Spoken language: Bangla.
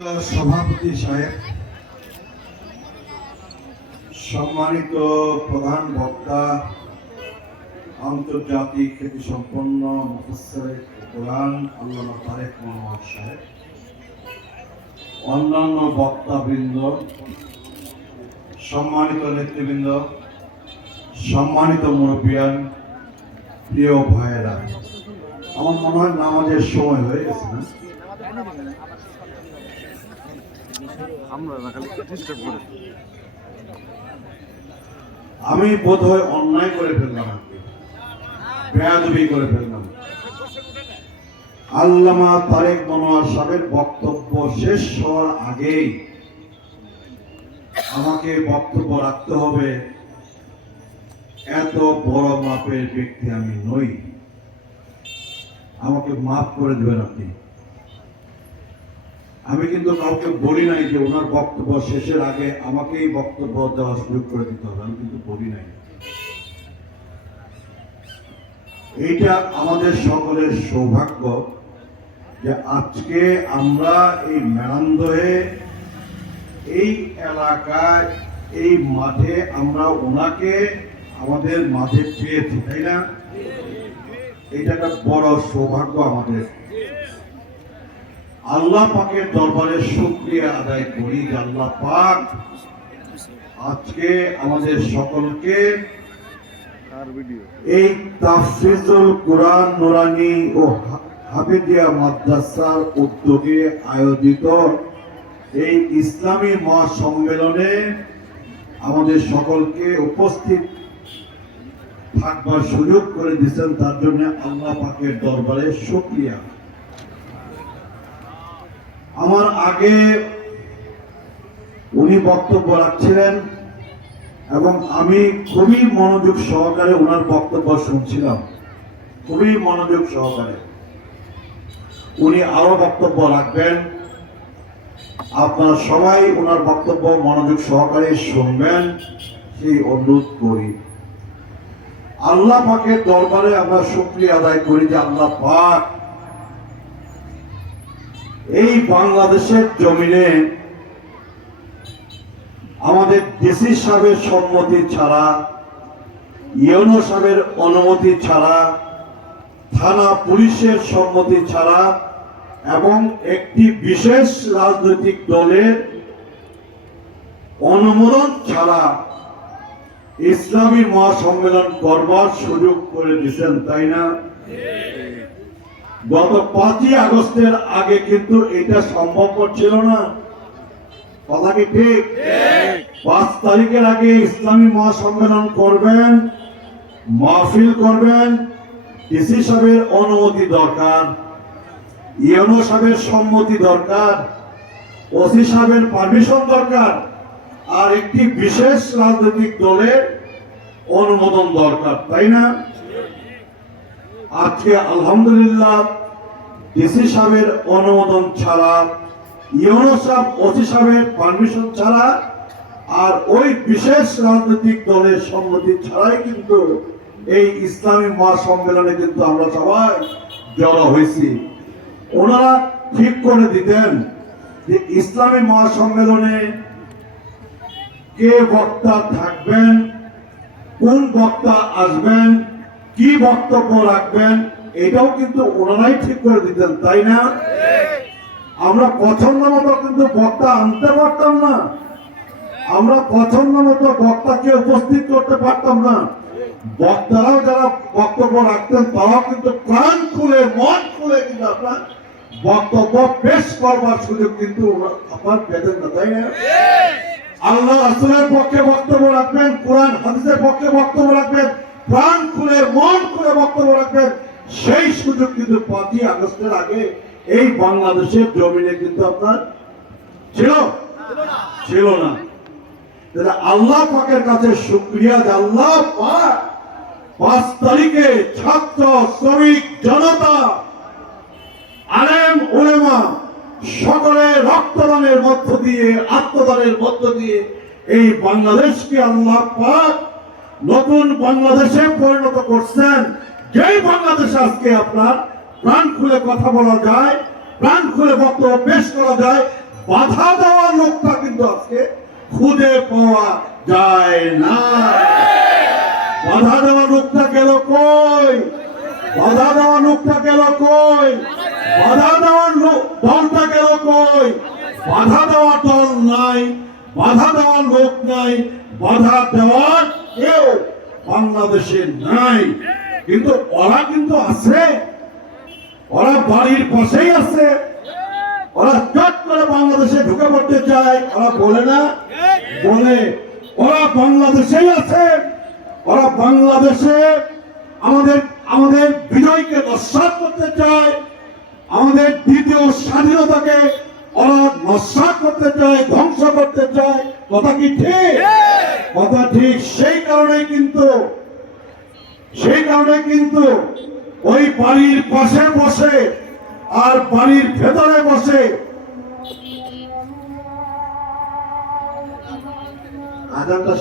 সভাপতি সাহেব, সম্মানিত প্রধান বক্তা, আন্তর্জাতিক খ্যাতি সম্পন্ন তারেক মোহাম্মদ সাহেব, অন্যান্য বক্তাবৃন্দ, সম্মানিত নেতৃবৃন্দ, সম্মানিত মুরব্বিয়ান, প্রিয় ভাইয়েরা, আমার মনে হয় নামাজের সময় হয়ে গেছে না? আমরা খালি ডিস্টার্ব করে আমি বোধহয় অন্যায় করে ফেললাম। বেয়াদবি করে ফেললাম। আল্লামা তারেক মনোয়ার সাহেবের বক্তব্য শেষ হওয়ার আগেই আমাকে বক্তব্য রাখতে হবে, এত বড় মাপের ব্যক্তি আমি নই। আমাকে মাফ করে দেবেন আপনি। আমি কিন্তু কাউকে বলি নাই যে ওনার বক্তব্য শেষের আগে আমাকেই বক্তব্য দেওয়া শুরু করে দিতে হবে। আমি কিন্তু বলি নাই। এইটা আমাদের সকলের সৌভাগ্য যে আজকে আমরা এই মেরান্দয়ে এই এলাকায়, এই মাঠে আমরা ওনাকে আমাদের মাঝে পেয়েছি, তাই না? এটা একটা বড় সৌভাগ্য আমাদের। আল্লাহ পাকের দরবারে শুক্রিয়া আদায় করি যে আল্লাহ পাক আজকে আমাদের সকলকে এই তাফসিজুল কোরআন নুরানি ও হাফিজিয়া মাদ্রাসার উদ্যোগে আয়োজিত এই ইসলামী মহাসম্মেলনে আমাদের সকলকে উপস্থিত থাকবার সুযোগ করে দিয়েছেন। তার জন্য আল্লাহ পাকের দরবারে শুক্রিয়া। আমার আগে উনি বক্তব্য রাখছিলেন এবং আমি খুবই মনোযোগ সহকারে ওনার বক্তব্য শুনছিলাম। খুবই মনোযোগ সহকারে। উনি আরও বক্তব্য রাখবেন। আপনারা সবাই ওনার বক্তব্য মনোযোগ সহকারে শুনবেন। সেই অনুরোধ করি। আল্লাহ পাকের দরবারে আমরা শুক্রিয়া আদায় করি যে আল্লাহ পাক এই বাংলাদেশের জমিনে আমাদের দেশি সাহেবের সম্মতি ছাড়া, ইউনো সাহেবের অনুমতি ছাড়া, থানা পুলিশের সম্মতি ছাড়া এবং একটি বিশেষ রাজনৈতিক দলের অনুমোদন ছাড়া ইসলামী মহাসম্মেলন করবার সুযোগ করে দিয়েছেন তাই না? গত পাঁচই আগস্টের আগে কিন্তু এটা সম্ভবপর ছিল না। কথা কি ঠিক? পাঁচ তারিখের আগে ইসলামী মহাসম্মেলন করবেন মাহফিল করবেন ডিসি সাহেবের অনুমতি দরকার ইউনো সাহেবের সম্মতি দরকার ওসি সাহেবের পারমিশন দরকার আর একটি বিশেষ রাজনৈতিক দলের অনুমোদন দরকার তাই না? আজকে আলহামদুলিল্লাহ ডিসি সাহেবের অনুমোদন ছাড়া ইউনো সাহেব, ওসি সাহেবের পারমিশন ছাড়া, আর ওই বিশেষ রাজনৈতিক দলের সম্মতি ছাড়াই কিন্তু এই ইসলামী মহাসম্মেলনে কিন্তু আমরা সবাই জড়ো হয়েছি। ওনারা ঠিক করে দিতেন যে ইসলামী মহাসম্মেলনে কে বক্তা থাকবেন, কোন বক্তা আসবেন কি বক্তব্য রাখবেন? এটাও কিন্তু ওনারাই ঠিক করে দিতেন তাই না? আমরা পছন্দ মতো কিন্তু বক্তা আনতে পারতাম না। আমরা পছন্দ মতো বক্তাকে উপস্থিত করতে পারতাম না। বক্তারাও যারা বক্তব্য রাখতেন তারাও কিন্তু প্রাণ খুলে মন খুলে কিন্তু আপনার বক্তব্য পেশ করবার সুযোগ কিন্তু আপনার পেতেন না তাই না? আল্লাহ রাসূলের পক্ষে বক্তব্য রাখবেন কোরআন হাদিসের পক্ষে বক্তব্য রাখবেন প্রাণ খুলে, মন খুলে বক্তব্য রাখবেন। সেই সুযোগ কিন্তু পাঁচই আগস্টের আগে এই বাংলাদেশের জমিনে কিন্তু আপনার ছিল। ছিল না। আল্লাহ পাকের কাছে শুক্রিয়া যে আল্লাহ পাক পাঁচ তারিখে ছাত্র, শ্রমিক, জনতা, আলেম, উলেমা সকলে রক্তদানের মধ্য দিয়ে, আত্মদানের মধ্য দিয়ে এই বাংলাদেশকে আল্লাহ পাক নতুন বাংলাদেশে পরিণত করছেন। যেই বাংলাদেশ আজকে আপনার প্রাণ খুলে কথা বলা যায়, প্রাণ খুলে বক্তব্য পেশ করা যায়, বাধা দেওয়ার লোকটা কিন্তু আজকে খুঁজে পাওয়া যায় না। বাধা দেওয়ার লোকটা গেল কই? বাধা দেওয়ার লোকটা গেল কই? বাধা দেওয়ার দলটা গেল কই? বাধা দেওয়ার দল নাই, বাধা দেওয়ার লোক নাই বাধা দেওয়ার কেউ বাংলাদেশে নাই। কিন্তু ওরা কিন্তু আছে। ওরা বাড়ির পাশেই আছে। ওরা চট করে বাংলাদেশে ঢুকে পড়তে চায়। ওরা বলে না, বলে, ওরা বাংলাদেশেই আছে। ওরা বাংলাদেশে আমাদের আমাদের বিজয়কে নস্বাত করতে চায়। আমাদের দ্বিতীয় স্বাধীনতাকে ওরা নস্বাত করতে চায়, ধ্বংস করতে চায়। কথা কি ঠিক? কথা ঠিক সেই কারণে কিন্তু সেই কারণে কিন্তু ওই বাড়ির পাশে বসে আর বাড়ির ভেতরে বসে আজানটা